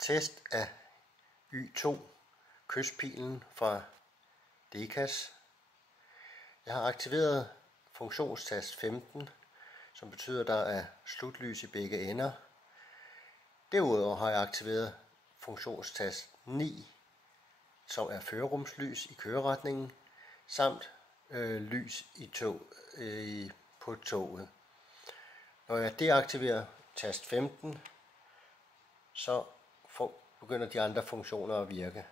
Test af Y2 kystpilen fra Decas. Jeg har aktiveret funktionstast 15, som betyder, at der er slutlys i begge ender. Derudover har jeg aktiveret funktionstast 9, som er førerrumslys i køreretningen, samt lys på toget. Når jeg deaktiverer tast 15, så begynder de andre funktioner at virke.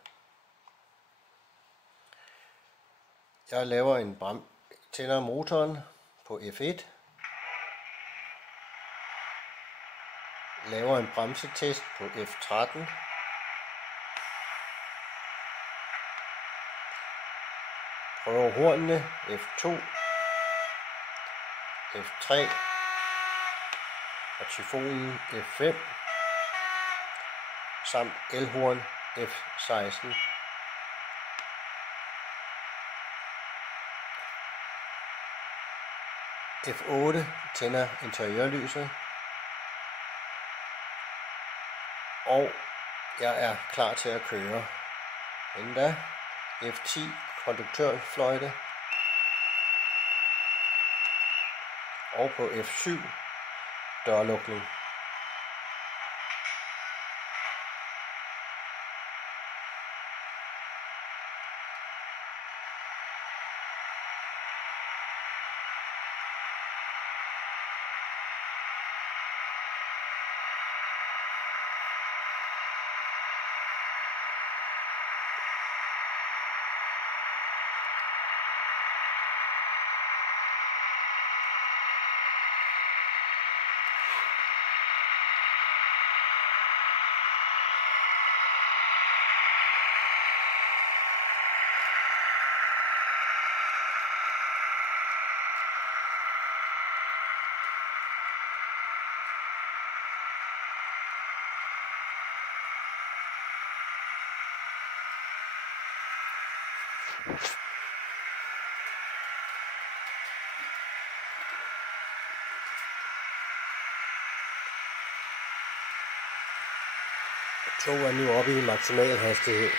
Jeg tænder motoren på F1, laver en bremsetest på F13, prøver hornene F2, F3 og tyfonen F5 samt elhorn F16. F8 tænder interiørlyset, og jeg er klar til at køre. Inden da F10 konduktørfløjte, og på F7 dørlukning. Toget er nu oppe i maksimal hastighed.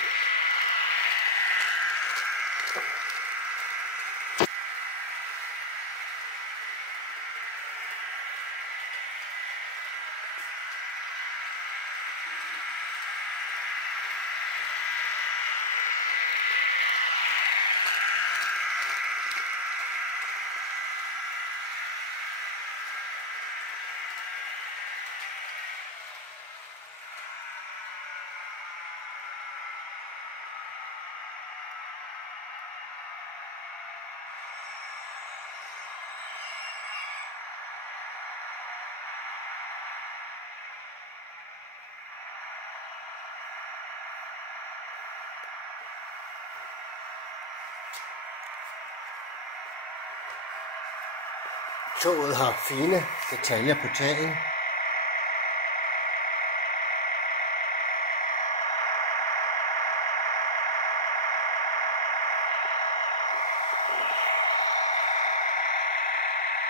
Toget har fine detaljer på taget.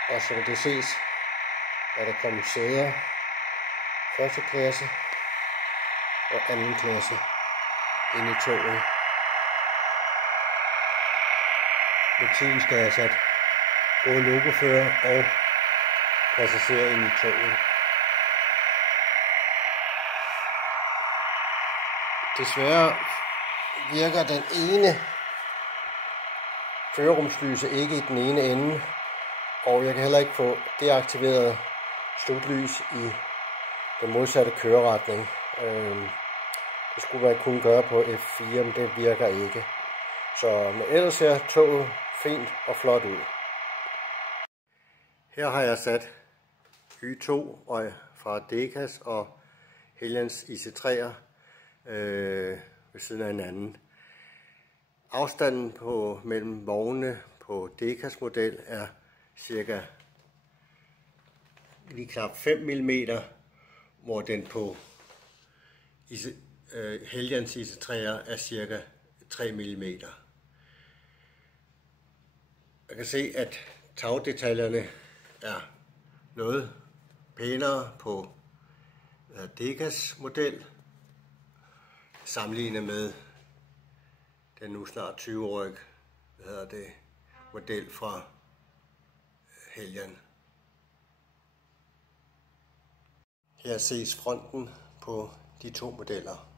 Og som det ses, er der kommet sæder, første klasse og anden klasse ind i toget. Med tiden skal jeg sat både lokofører og passagerer ind i toget. Desværre virker den ene førerrumslyse ikke i den ene ende, og jeg kan heller ikke få deaktiveret slutlys i den modsatte køreretning. Det skulle man kunne gøre på F4, men det virker ikke. Men ellers ser toget fint og flot ud. Her har jeg sat Y2 fra Decas og Hellions IC3'er ved siden af hinanden. Afstanden mellem vognene på Decas model er cirka lige knap 5 mm, hvor den på Hellions IC3'er er cirka 3 mm. Jeg kan se, at tagdetaljerne er noget pænere på Decas model, sammenlignet med den nu snart 20-årige model fra Heljan. Her ses fronten på de to modeller.